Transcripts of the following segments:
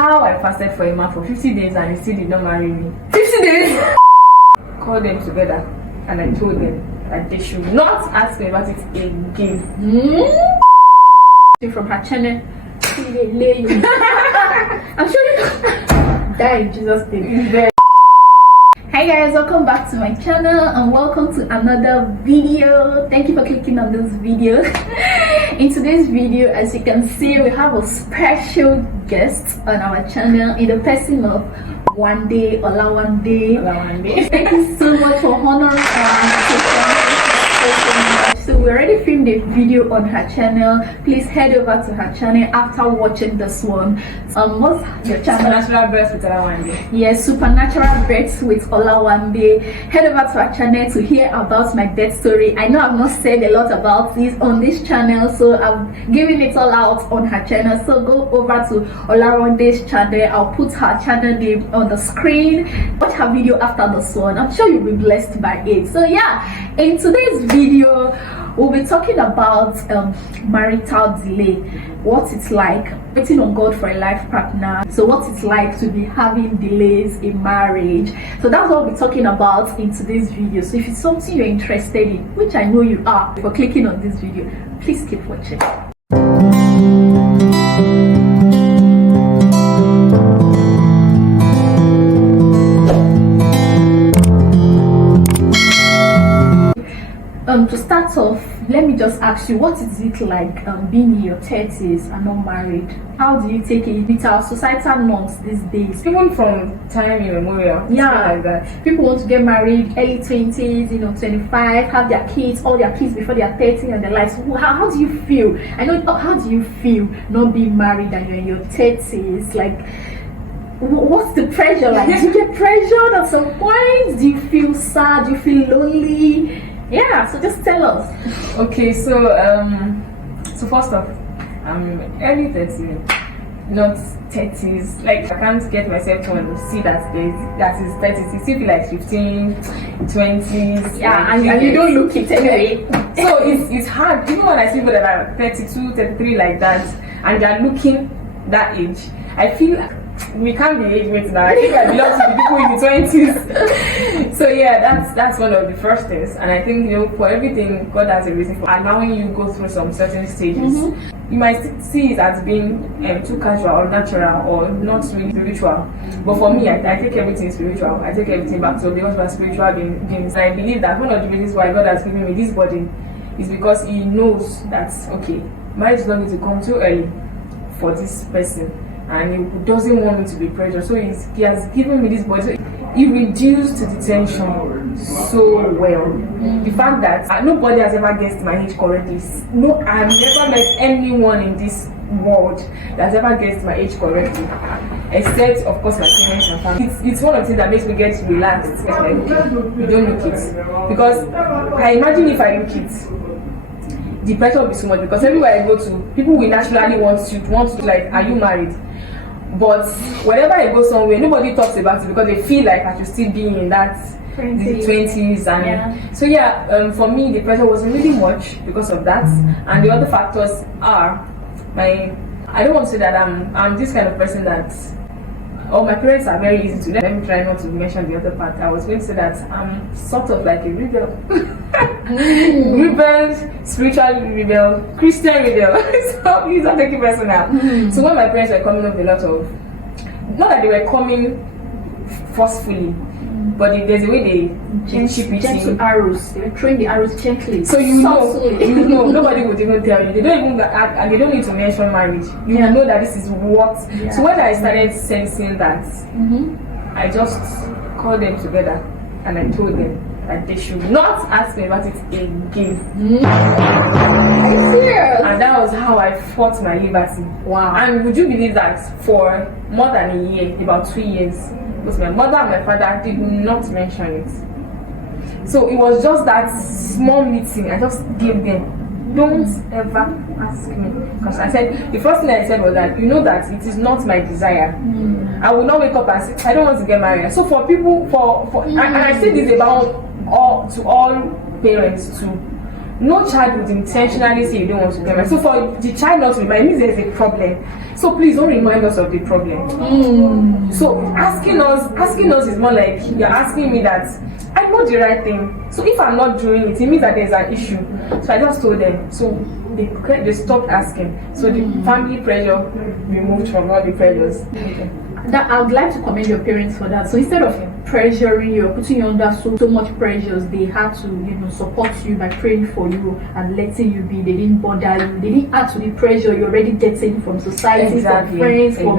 how I fasted for a man for 50 days and he still did not marry me. 50 days! Called them together and I told them that they should not ask me about it again. From her channel, I'm sure you die in Jesus' name. Hi guys, welcome back to my channel and welcome to another video. Thank you for clicking on this video. In today's video, as you can see, we have a special guest on our channel in the person of Olawande. Thank you so much for honoring so we already filmed a video on her channel. Please head over to her channel after watching this one. What's your channel? Supernatural Births with Olawande. Yes, Supernatural Births with Olawande. Head over to her channel to hear about my death story. I know I've not said a lot about this on this channel, so I'm giving it all out on her channel. So go over to Olawande's channel. I'll put her channel name on the screen. Watch her video after this one. I'm sure you'll be blessed by it. So yeah, in today's video we'll be talking about marital delay, what it's like waiting on God for a life partner, so what it's like to be having delays in marriage. So that's what we'll be talking about in today's video. So if it's something you're interested in, which I know you are for clicking on this video, please keep watching. To start off, let me just ask you, what is it like being in your 30s and not married? How do you take it with our societal norms these days? Even from time immemorial, yeah, like that. People want to get married early 20s, 25, have their kids, all their kids before they are 30 and their lives. How do you feel? I know, how do you feel not being married and you're in your 30s? Like, what's the pressure like? Do you get pressured at some point? Do you feel sad? Do you feel lonely? Yeah, so just tell us. Okay, so first off, I'm early 30s, not 30s. Like, I can't get myself to see that that is 30s. You still feel like 15, 20s. Yeah, and you don't look it anyway. So it's hard. Even when I see people that are 32, 33 like that, and they're looking that age, I feel we can't be age mates now. I think I belong to the people in the 20s. So yeah, that's one of the first things. And I think, for everything, God has a reason for allowing you to go through some certain stages. You might see it as being too casual or natural or not really spiritual. But for me, I take everything spiritual. I take everything back to because we are spiritual beings. And I believe that one of the reasons why God has given me this body is because He knows that, okay, marriage is not going to come too early for this person. And He doesn't want me to be pressured, so He has given me this body. So He reduced the tension so well. The fact that nobody has ever guessed my age correctly. No, I've never met anyone in this world that has ever guessed my age correctly, except of course my parents and family. It's one of the things that makes me get relaxed. It's like, you don't look it, because I imagine if I look it, the pressure will be so much, because everywhere I go to, people will naturally want to like, are you married? But whenever I go somewhere, nobody talks about it because they feel like I should still be in that 20s. And yeah. So yeah, for me the pressure wasn't really much because of that. And the other factors are I don't want to say that I'm this kind of person that my parents are very easy to let me try not to mention the other part. I was going to say that I'm sort of like a rebel. Rebel, spiritual rebel, Christian rebel. So please don't take it personal. So when my parents were coming up with a lot of, not that they were coming forcefully, but there's a way they chip it gentle arrows. They were throwing the arrows gently. So you know, nobody would even tell you. They don't even, and they don't need to mention marriage. You know that this is what. Yeah. So when I started sensing that, I just called them together and I told them that they should not ask me about it again. Are you serious? And that was how I fought my liberty. Wow. And would you believe that for more than a year, about 2 years, because my mother and my father did not mention it. So it was just that small meeting I just gave them. Don't ever ask me. Because I said, the first thing I said was that, that it is not my desire. I will not wake up and say, I don't want to get married. So for people, and I say this about all parents too. no child would intentionally say you don't want to get married. So for the child not to remind means there's a problem. So please don't remind us of the problem. So asking us is more like you're asking me that I know the right thing. So if I'm not doing it, it means that there's an issue. So I just told them. So they stopped asking. So the family pressure removed from all the pressures. That I would like to commend your parents for that. So instead of pressuring you or putting you under so much pressures, they had to support you by praying for you and letting you be. They didn't bother you. They didn't add to the pressure you're already getting from society, from friends, from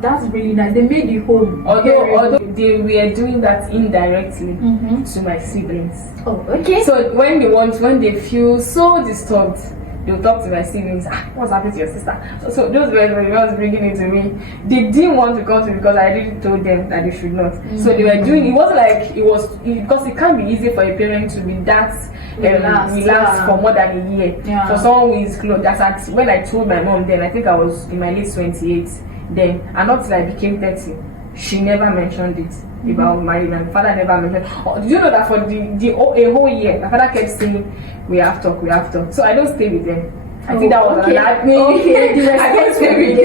that's really nice. They made the home. Although they were doing that indirectly to my siblings. Oh, okay. So when they feel so disturbed, they'll talk to my siblings. What's happening to your sister? So those were the ones bringing it to me. They didn't want to come to me because I really told them that they should not. So they were doing. It wasn't like because it can't be easy for a parent to be that relaxed for more than a year. Yeah. For someone who is close. That's when I told my mom. Then I think I was in my late 28. Then and not till I became 30. She never mentioned it about marriage. My father never mentioned. Do you know that for a whole year, my father kept saying, "We have talk, we have talk." So I don't stay with them. I think that was another thing. Okay, I don't stay with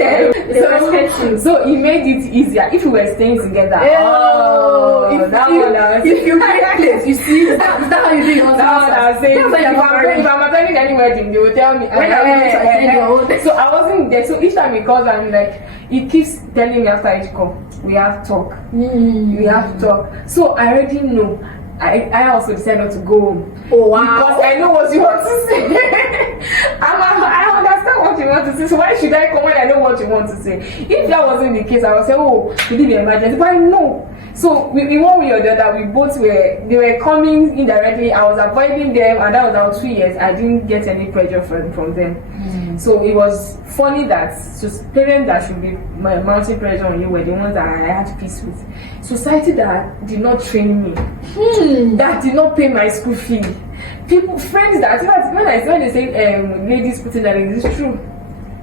them. So it made it easier if we were staying together. If you break place, you see, that's how you do your husband. That's what I was saying. If I'm attending any wedding, they will tell me. So I wasn't there. So each time he calls, I'm like, he keeps telling me after each call, we have talk. We have talk. So I already know. I also decided to go home. Oh, wow. Because I know what you want to say. I understand what you want to say. So why should I come when I know what you want to say? If that wasn't the case, I would say, oh, we did the emergency. But I know. So in one way or the other, they were coming indirectly. I was avoiding them, and that was now 2 years. I didn't get any pressure from them. So it was funny that parents that should be mounting pressure on you were the ones that I had peace with. Society that did not train me, that did not pay my school fee. Friends that when they say ladies putting that in, it's true.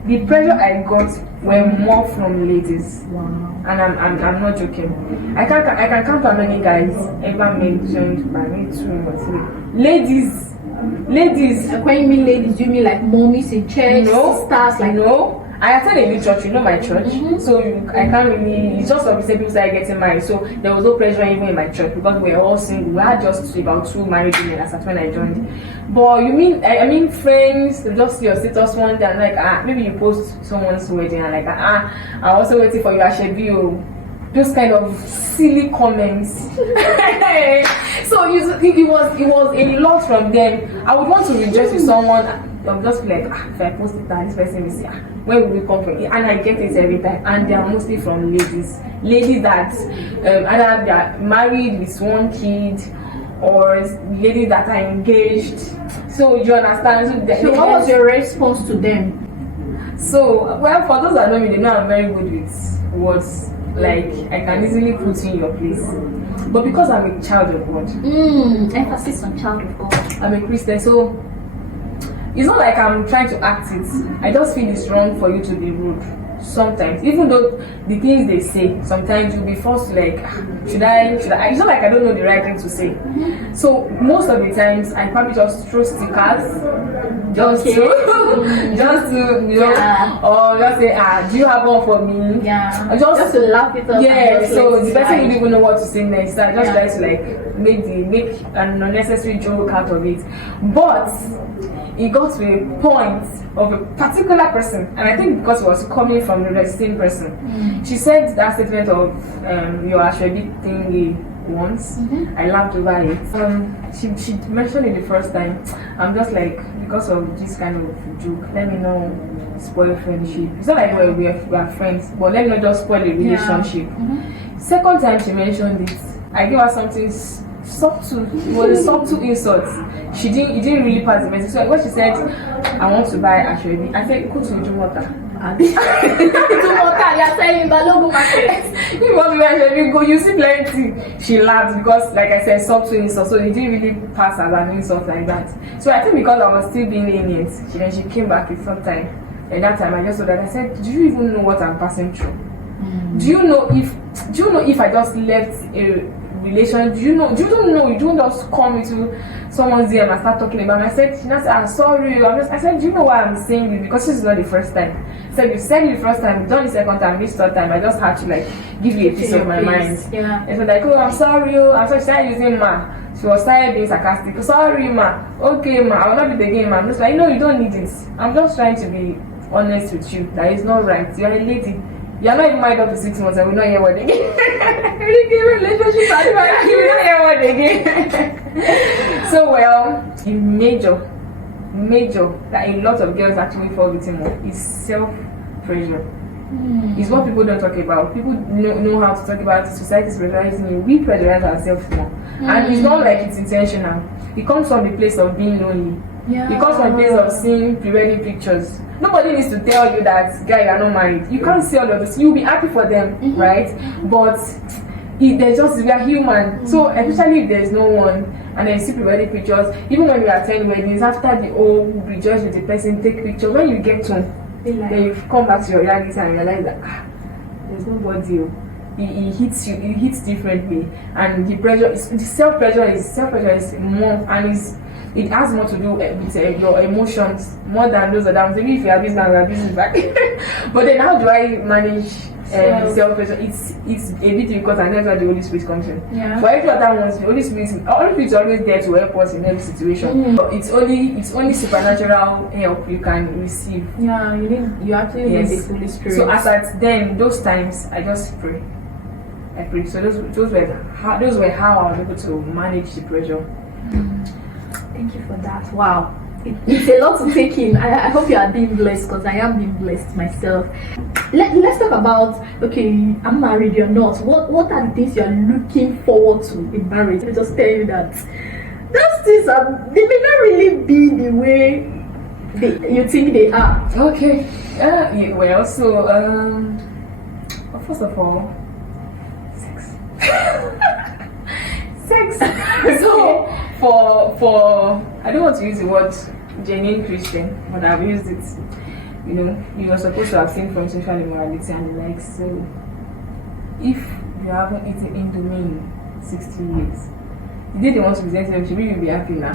The pressure I got were more from ladies. Wow. And I'm not joking. I can count how many guys ever mentioned by me too. Ladies. When you mean ladies, do you mean like mommies in church, sisters? Like no. I attend a new church, you know my church, so I can't really. It's just obviously people started getting married, so there was no pressure even in my church because we were all single. We had just about 2 married women as at when I joined. But you mean I mean friends, just your status one day and like maybe you post someone's wedding and like I'm also waiting for you at Shebio. Those kind of silly comments. So it was a lot from them. I would want to rejoice with someone. I'm just like, if I post it, this person will say, where will we come from? And I get it every time. And they are mostly from ladies that either they are married with 1 kid or ladies that are engaged. So you understand? So what was your response to them? So, well, for those that know me, they know I'm very good with words. Like, I can easily put you in your place. But because I'm a child of God. Emphasis on child of God. I'm a Christian, so it's not like I'm trying to act it. I just feel it's wrong for you to be rude. Sometimes, even though the things they say, sometimes you'll be forced to like, should I? It's not like I don't know the right thing to say. So most of the times, I probably just throw stickers, just to or just say, do you have one for me? Yeah. Just to laugh it up. Yeah. So the person wouldn't even know what to say next. So I just try to like make an unnecessary joke out of it, but it got to a point of a particular person, and I think because it was coming from the same person, she said that statement of your Ashwebi thingy once. I laughed over it. She mentioned it the first time. I'm just like, because of this kind of joke, let me not spoil friendship. It's not like we are friends, but let me not just spoil a relationship. Second time she mentioned it, I gave her something subtle. It was a subtle insult. It didn't really pass the message. So when she said, I want to buy Ashwebi, I said, go to Ujumota. You're saying Balogun market. You want to buy Ashwebi, go, you see plenty. She laughed because, like I said, subtle insult. So it didn't really pass as an insult like that. So I think because I was still being lenient, then she came back with some time. And that time I just told her, I said, do you even know what I'm passing through? Do you know if I just left a relation. You don't just come into someone's DM and start talking about me. I said, she now said, I'm sorry. I said, do you know why I'm saying this? Because this is not the first time. So you said it the first time, you've done the second time, this third time, I just had to like give you a piece of my mind. Yeah. And so like, oh, I'm sorry, I'm sorry. She started using ma. She was started being sarcastic. Sorry, ma. Okay, ma. I will not be the game, ma. I'm just like, no, you don't need this. I'm just trying to be honest with you. That is not right. You're a lady. You're not even married up to 6 months and we not hear what again. Relationship advice, we not hear what again. So well, the major that a lot of girls actually fall victim of is self-pressure. It's what people don't talk about. People know how to talk about it. Society's pressurizing you. We pressurize ourselves more. And it's not like it's intentional. It comes from the place of being lonely. Yeah. It comes from the place of seeing pre-wedding pictures. Nobody needs to tell you that, guy, you're not married. You can't see all of this. You'll be happy for them, right? But we are human. So especially if there's no one and then you see pre-wedding pictures, even when you attend weddings, after the whole rejoice with the person, take pictures, when you get home, then you come back to your reality and realize that there's nobody. It hits you. It hits differently, and the self-pressure is more, and it has more to do with your emotions more than those other ones. Maybe if you are business, you are business back. But then how do I manage self-pressure? It's a bit difficult, and that's where the Holy Spirit comes in. Yeah. For every other ones, the Holy Spirit is always there to help us in every situation. But it's only supernatural help you can receive. Yeah, you actually need the Holy Spirit. So as at then, those times, I just pray. I pray. So those were how I was able to manage the pressure. Thank you for that. Wow. It's a lot to take in. I hope you are being blessed, because I am being blessed myself. Let's talk about, okay, I'm married, you're not. What are the things you're looking forward to in marriage? Let me just tell you that those things they may not really be the way you think they are. Okay. First of all, sex. So for I don't want to use the word genuine Christian, but I've used it. You're supposed to abstain from sexual immorality and the like. So if you haven't eaten Indomie in 60 years, you didn't want to present them, should you'll be happy now.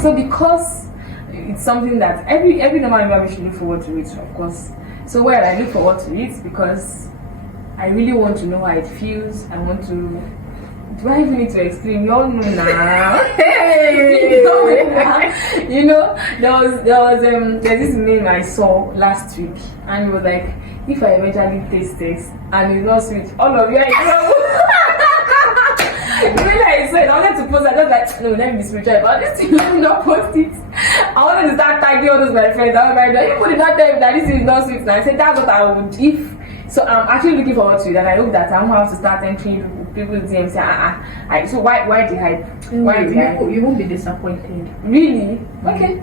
So because it's something that every normal human should look forward to it, of course. So I look forward to it because I really want to know how it feels. I want to. Do I even need to explain? You all know now. Hey! There's this meme I saw last week, and it was like, if I eventually taste this and it's not sweet, all of you are in trouble. When I said I wanted to post, I was like, no, let me be spiritual about this thing. Let me not post it. I wanted to start tagging all those my friends. I was like, you put it not tell me that this is not sweet. And I said that's what I would if. So I'm actually looking forward to it, and I hope that I won't have to start entering people's DMs. So why the hype? Why the hype? You won't be disappointed. Really? Okay.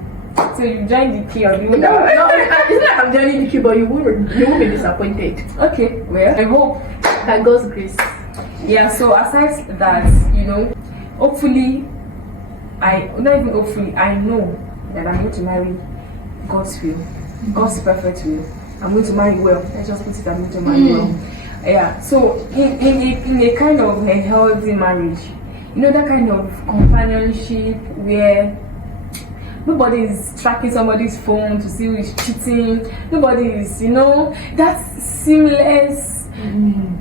So you joined the queue, or you won't? No, it's not like I'm joining the queue, but you won't be disappointed. Okay. Well, I hope by God's grace. Yeah. So aside that, hopefully, I know that I'm going to marry God's will, God's perfect will. I'm going to marry well. Let's just put it. I'm going to marry well. Yeah. So in a kind of a healthy marriage, that kind of companionship where nobody is tracking somebody's phone to see who is cheating. Nobody is, that seamless,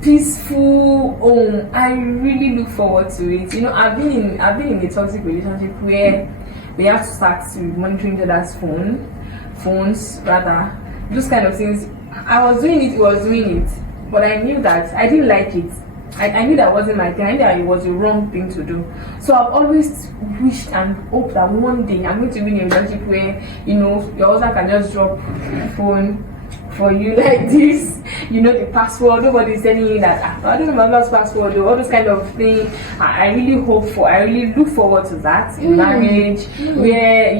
peaceful home. I really look forward to it. I've been in a toxic relationship where we have to start to monitoring each other's phones rather. Those kind of things. I was doing it, he was doing it, but I knew that I didn't like it. I knew that wasn't my thing. I knew that it was the wrong thing to do. So I've always wished and hoped that one day I'm going to be in a relationship where your husband can just drop the phone for you like this. The password. Nobody's telling you that I don't know my last password or all those kind of things. I really look forward to that in marriage, where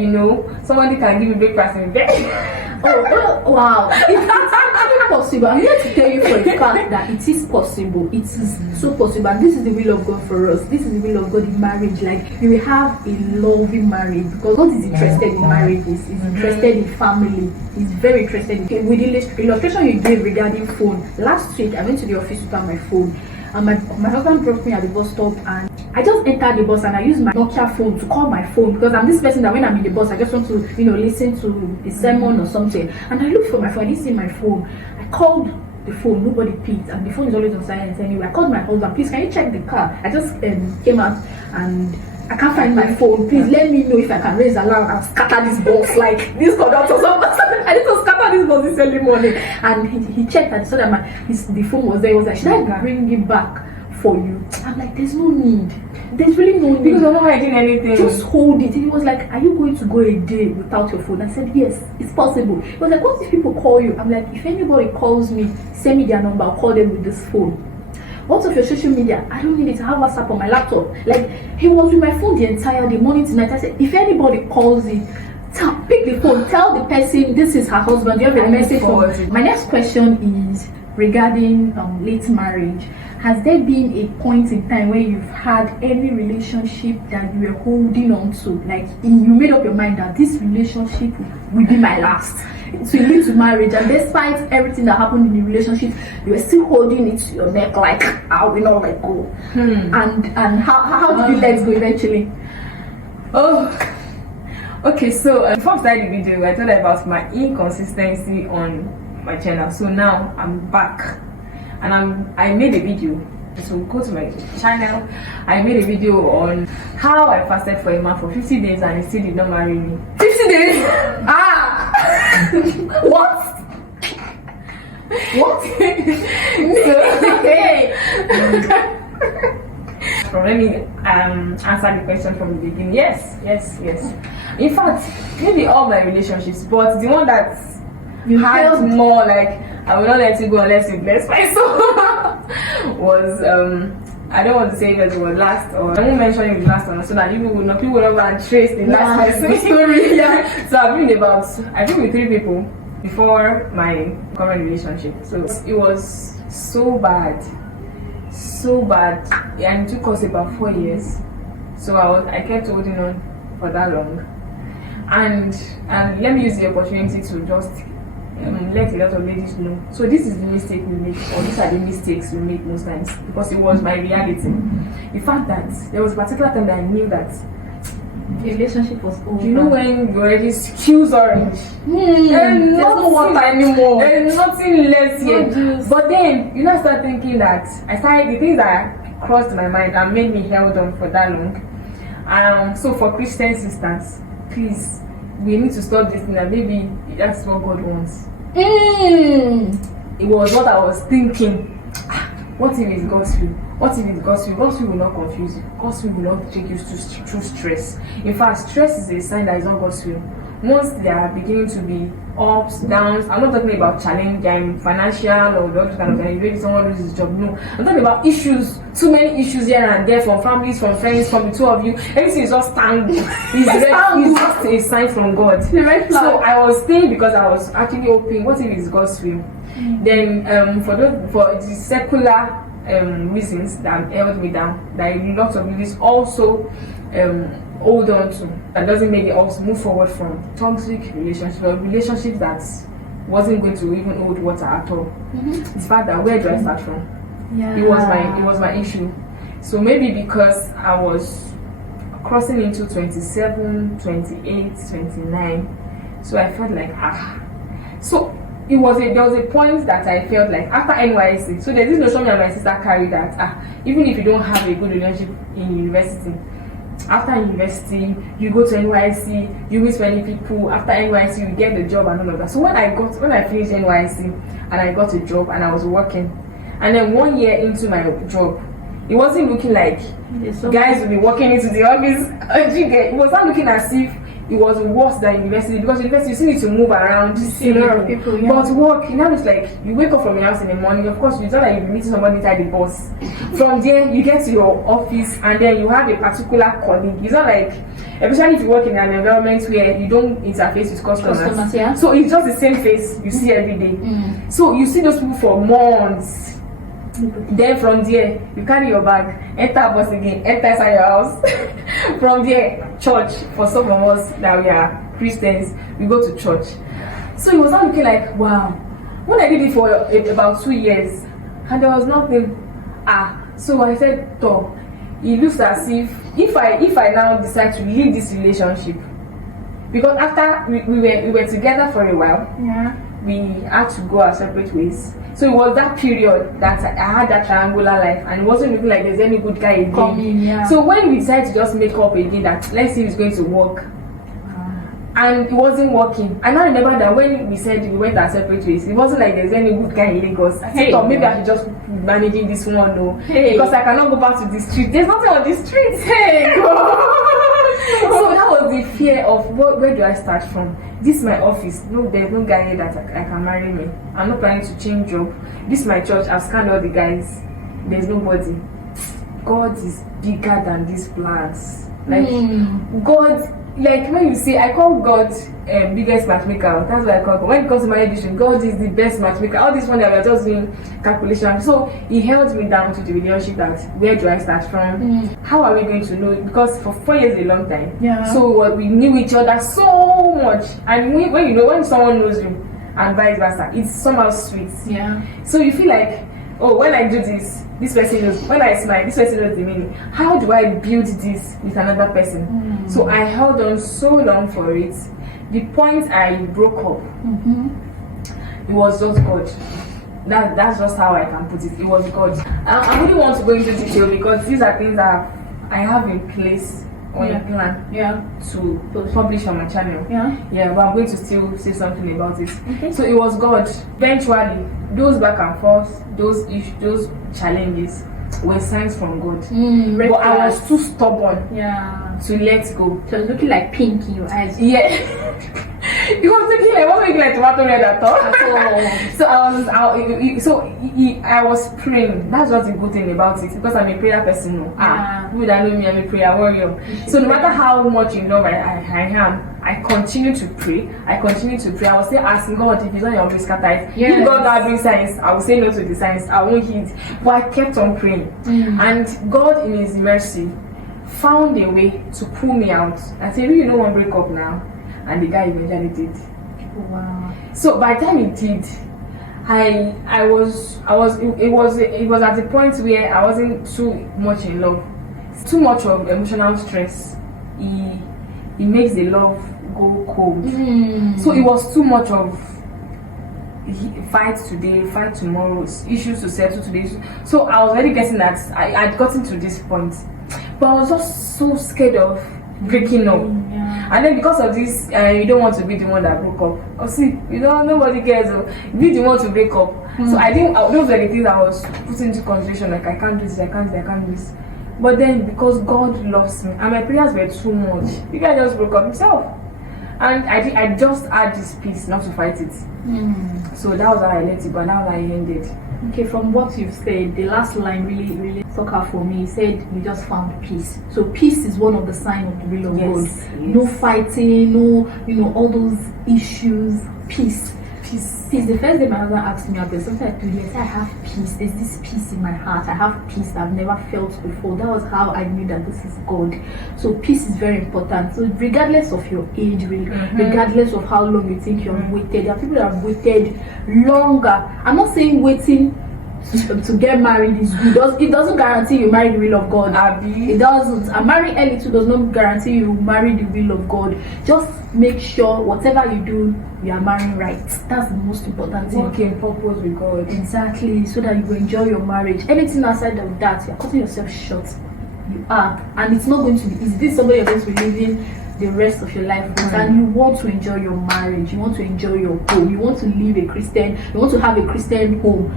somebody can give me breakfast in bed. Oh, wow. It's actually possible. I'm here to tell you for a fact that it is possible. It is so possible. And this is the will of God for us. This is the will of God in marriage. Like, you will have a loving marriage, because God is interested in marriages. He's interested in family. He's very interested in. With the illustration you gave regarding phone, last week I went to the office without my phone. and my husband dropped me at the bus stop, and I just entered the bus and I used my Nokia phone to call my phone, because I'm this person that when I'm in the bus I just want to, you know, listen to a sermon or something. And I looked for my phone, I didn't see my phone. I called the phone, nobody picked, and the phone is always on silence anyway. I called my husband, please can you check the car? I just came out and I can't find my phone. Please let me know if I can raise alarm and scatter this bus like this conductor. I need to scatter this bus this early morning. And he checked and saw that the phone was there. He was like, should I bring it back for you? I'm like, there's no need. There's really no need. Because I'm not hiding anything. Just hold it. And he was like, are you going to go a day without your phone? I said, yes, it's possible. He was like, what if people call you? I'm like, if anybody calls me, send me their number, I'll call them with this phone. What of your social media? I don't need it. I have WhatsApp on my laptop. Like, he was with my phone the entire day, morning to night. I said, if anybody calls you, pick the phone, tell the person this is her husband. You have a message for her. My next question is regarding late marriage. Has there been a point in time where you've had any relationship that you were holding on to? Like, you made up your mind that this relationship will be my last. To lead to marriage, and despite everything that happened in the relationship, you were still holding it to your neck, like I will not let go. And how did you let go eventually? Oh, okay. So before I started the video, I told you about my inconsistency on my channel. So now I'm back, and I made a video. So go to my channel. I made a video on how I fasted for a man for 50 days and he still did not marry me. 50 days? Ah! What? What? So, let me answer the question from the beginning. Yes. In fact, maybe all my relationships, but the one that you had more like, I will not let you go unless you bless my soul, was I don't want to say that it was last, or I won't mention it was last one, so that people will not go and trace the last person story. Yeah. So I've been with 3 people before my current relationship. So it was so bad, and it took us about 4 years. So I kept holding on for that long, and let me use the opportunity to just let a lot of ladies know. So this is the mistake we make, or these are the mistakes we make most times, because it was my reality. The fact that there was a particular time that I knew that the relationship was over. You know when you already skews orange, there's no water anymore. There's nothing left here. But then you know, I started thinking that the things that crossed my mind and made me held on for that long. So for Christian sisters, please, we need to stop this thing, and maybe that's what God wants. It was what I was thinking. What if it's God's will? What if it's God's will? God's will not confuse you. God's will will not take you through stress. In fact, stress is a sign that it's not God's will. Once they are beginning to be ups, downs, I'm not talking about challenge, financial or those kind of thing. Maybe someone loses his job. No, I'm talking about issues, too many issues here and there, from families, from friends, from the two of you. Everything is just tangled. It's just a sign from God. So I was staying because I was actually hoping, what if it's God's will? Then for the secular reasons that held me down, that a lot of ladies also hold on to, that doesn't make it also move forward from toxic relationships, or relationships that wasn't going to even hold water at all. It's the fact that, where do I start from? It was my issue. So maybe because I was crossing into 27, 28, 29, so I felt like so there was a point that I felt like after NYC, so there's this notion me and my sister carried that even if you don't have a good relationship in university, after university you go to NYC, you meet many people. After NYC you get the job and all of that. So when I finished NYC and I got a job and I was working, and then 1 year into my job, it wasn't looking like guys will be walking into the office. It was not looking as if it was worse than university, because university you still need to move around, see a lot of people. But work, now it's like you wake up from your house in the morning. Of course, it's not like you're meeting somebody inside the bus. From there, you get to your office, and then you have a particular colleague. It's not like, especially if you work in an environment where you don't interface with customers. Yeah. So it's just the same face you see every day. So you see those people for months. Then from there, you carry your bag, enter bus again, enter inside your house. From there, church. For some of us that we are Christians, we go to church. So it was not looking like, wow. When I did it for about 2 years, and there was nothing, So I said, "Toh, it looks as if I now decide to leave this relationship, because after we were together for a while, we had to go our separate ways. So it was that period that I had that triangular life, and it wasn't looking like there's any good guy again. So when we decided to just make up again, that let's see if it's going to work, and it wasn't working. And I remember that when we said we went our separate ways, it wasn't like there's any good guy in Lagos. I said, maybe I should just be managing this one, though, because I cannot go back to the street. There's nothing on the street. So that was the fear of where do I start from? This is my office. No, there's no guy here that I can marry me. I'm not planning to change job. This is my church. I've scanned all the guys. There's nobody. God is bigger than these plans. Like God, like when you say, I call God biggest matchmaker. That's what I call God. When it comes to marriage issue, God is the best matchmaker. All this one that we're just doing calculation. So He held me down to the relationship. That where do I start from? How are we going to know? Because for 4 years is a long time. So we knew each other so much, and when someone knows you, and vice versa, it's somehow sweet. So you feel like, oh, when I do this person knows. When I smile, this person knows the meaning. How do I build this with another person? So I held on so long for it. The point I broke up, it was just God. That's just how I can put it. It was God. I really want to go into detail because these are things that I have in place on a plan to publish on my channel. But I'm going to still say something about it. So it was God. Eventually, those back and forth, those issues, those challenges were signs from God. But I was too stubborn to let go. So it was looking like pink in your eyes. It was looking like tomato red at all. I was praying. That's just the good thing about it, because I'm a prayer person. People that know me, I'm a prayer warrior. So no matter how much in love I am, I continue to pray. I was still asking God, if it's not your risk type, if God that brings signs, I will say no to the signs. I won't heed. But I kept on praying, and God in His mercy found a way to pull me out. I said, "You don't want to break up now," and the guy eventually did. Wow. So by the time he did, it was at the point where I wasn't too much in love. Too much of emotional stress. It makes the love go cold. So it was too much of fight today, fight tomorrow, issues to settle today. So I was already getting that I'd gotten to this point, but I was just so scared of breaking up. And then because of this, you don't want to be the one that broke up. Nobody cares. Be the one to break up. So I think those were the things I was putting into consideration. Like, I can't do this, I can't do this. But then, because God loves me and my prayers were too much, the guy just broke up himself. And I just had this peace not to fight it. So that was how I let it go, and that was how I ended. Okay, from what you've said, the last line really stuck out for me. You said you just found peace. So peace is one of the signs of the will of God. No fighting, no, all those issues. Peace. The first day my husband asked me about something I told him, I have peace. There's this peace in my heart. I have peace that I've never felt before. That was how I knew that this is God. So peace is very important. So regardless of your age, regardless of how long you think you have waited, there are people that have waited longer. I'm not saying waiting to get married is good. It doesn't guarantee you marry the will of God. It doesn't. And marrying early too does not guarantee you marry the will of God. Just make sure whatever you do, you are marrying right. That's the most important thing. Work in purpose with God. Exactly, so that you will enjoy your marriage. Anything outside of that, you're cutting yourself short. You are. And it's not going to be easy. This is somebody you're going to be living the rest of your life with, and you want to enjoy your marriage, you want to enjoy your home, you want to live a Christian, you want to have a Christian home.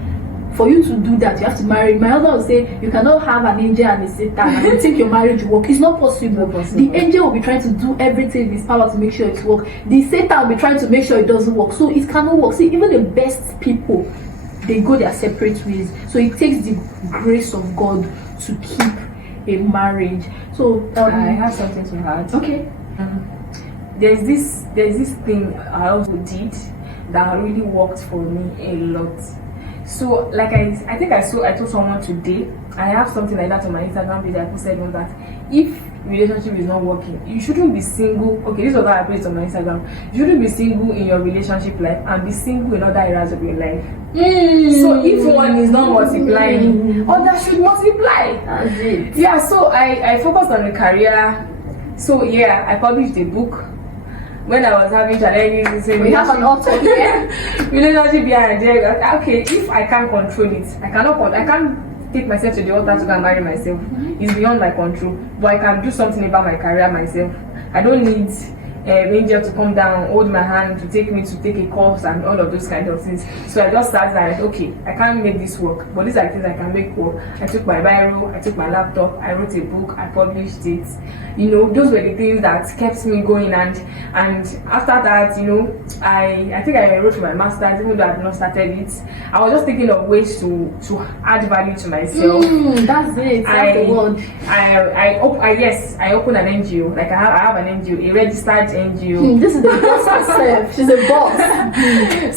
For you to do that, you have to marry. My husband will say, you cannot have an angel and a Satan and you think your marriage will work. It's not possible. The angel will be trying to do everything in his power to make sure it works. The Satan will be trying to make sure it doesn't work. So it cannot work. See, even the best people, they go their separate ways. So it takes the grace of God to keep a marriage. So I have something to add. Okay. There's this thing I also did that really worked for me a lot. So, like I think I told someone today, I have something like that on my Instagram page. I posted on that. If relationship is not working, you shouldn't be single. Okay, this is what I put it on my Instagram. You shouldn't be single in your relationship life and be single in other areas of your life. So if one is not multiplying, others should multiply. That's it. Yeah, so I focused on the career. So yeah, I published a book. When I was having challenges, We have an author here. relationship behind there. Okay, if I can't control it, I can't take myself to the altar to go and marry myself. It's beyond my control. But I can do something about my career myself. I don't need angel to come down, hold my hand, to take me to take a course and all of those kind of things. So I just started like, okay, I can't make this work, but these are things I can make work. I took my biro, I took my laptop, I wrote a book, I published it. You know, those were the things that kept me going, and after that, you know, I think I wrote my master's, even though I had not started it. I was just thinking of ways to add value to myself. That's it. That's the word. Yes, I opened an NGO. Like I have an NGO, a registered NGO. This is the boss herself. She's a boss.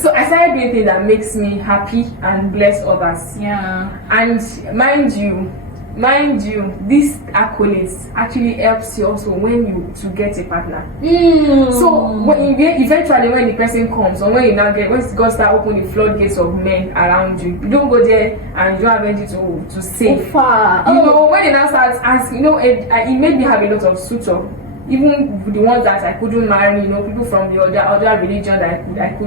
So I started doing things that makes me happy and bless others. Yeah. And mind you, this accolades actually helps you also when you to get a partner. So eventually when the person comes, or when God start opening the floodgates of men around you, you don't go there and you don't have anything to say. So far. You know, when they now start asking, you know, it made me have a lot of suitors. Even the ones that I couldn't marry, you know, people from the other religion that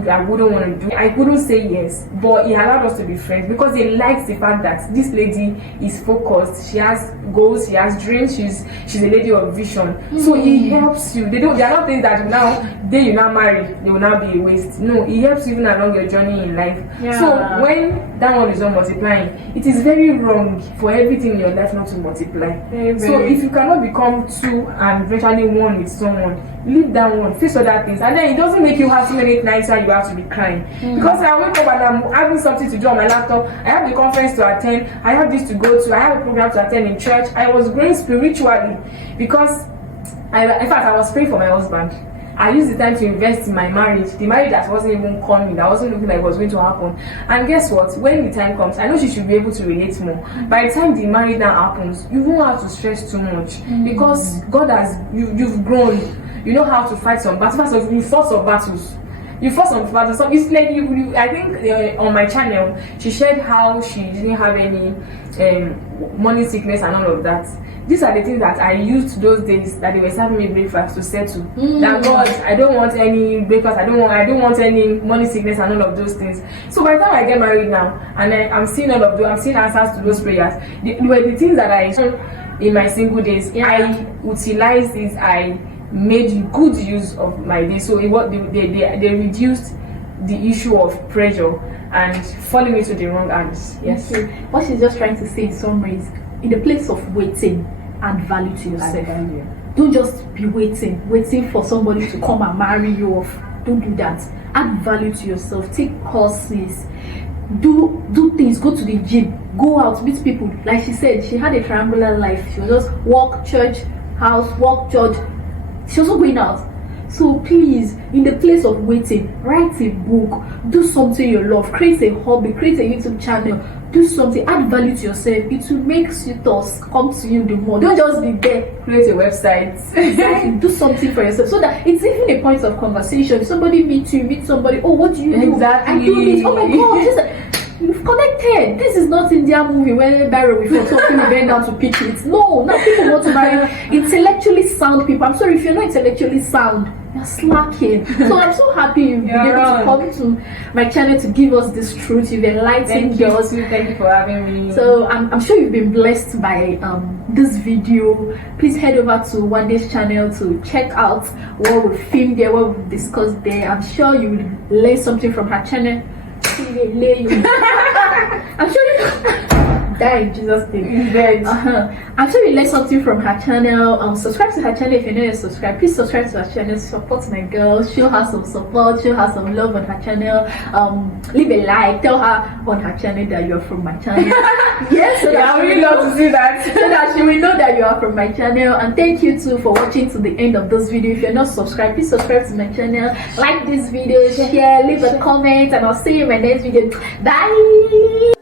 I wouldn't want to do. I couldn't say yes, but it allowed us to be friends because they liked the fact that this lady is focused. She has goals, she has dreams. She's a lady of vision. So it helps you. They are not things that you now marry, they will now be a waste. No, it helps you even along your journey in life. Yeah. So when that one is not multiplying, it is very wrong for everything in your life not to multiply. So if you cannot become two and eventually one with someone, leave that one, face other things, and then it doesn't make you have too many nights where you have to be crying. Because I wake up and I'm having something to do on my laptop, I have a conference to attend, I have this to go to, I have a program to attend in church. I was growing spiritually because in fact I was praying for my husband. I used the time to invest in my marriage, the marriage that wasn't even coming, that wasn't looking like it was going to happen. And guess what? When the time comes, I know she should be able to relate more. By the time the marriage now happens, you won't have to stress too much because God has you've grown. You know how to fight some battles. First, you fought some battles. You fought some battles. So it's like I think on my channel, she shared how she didn't have any morning sickness and all of that. These are the things that I used those days that they were serving me breakfast to settle. That God, I don't want any breakfast, I don't want any morning sickness and all of those things. So by the time I get married now, and I'm seeing all of those, I'm seeing answers to those prayers. They were the things that I in my single days. Yeah. I utilized this. I made good use of my day. So they reduced the issue of pressure and falling into the wrong hands. Yes. Okay. What she's just trying to say in summary is, in the place of waiting, add value to yourself. Don't just be waiting for somebody to come and marry you off. Don't do that. Add value to yourself. Take courses. Do things. Go to the gym. Go out, meet people. Like she said, she had a triangular life. She was just walk, church, house, walk, church. She was also going out. So please, in the place of waiting, write a book, do something you love, create a hobby, create a YouTube channel, do something, add value to yourself. It will make suitors come to you the more. Don't just be there. Create a website. Exactly. Do something for yourself so that it's even a point of conversation. Somebody meet somebody, oh, what do you do? Exactly. I do this. Oh my God, you've connected. This is not India movie where Barrow with talking and bend down to pick it. No, now people want to marry intellectually sound people. I'm sorry, if you're not intellectually sound, you're slacking. So I'm so happy you've been able to come to my channel to give us this truth. You've enlightened us. Thank you for having me. So I'm sure you've been blessed by this video. Please head over to One Day's channel to check out what we filmed there, what we discussed there. I'm sure you will learn something from her channel. I'm sure you die in Jesus' name. I'm sure you learned something from her channel. Subscribe to her channel if you're not yet subscribed. Please subscribe to her channel. Support my girl. Show her some support. Show her some love on her channel. Leave a like. Tell her on her channel that you're from my channel. Yes, so I really love to see that. So that she will know that you are from my channel. And thank you too for watching to the end of this video. If you're not subscribed, please subscribe to my channel. Like this video, share, leave a comment, and I'll see you in my next video. Bye.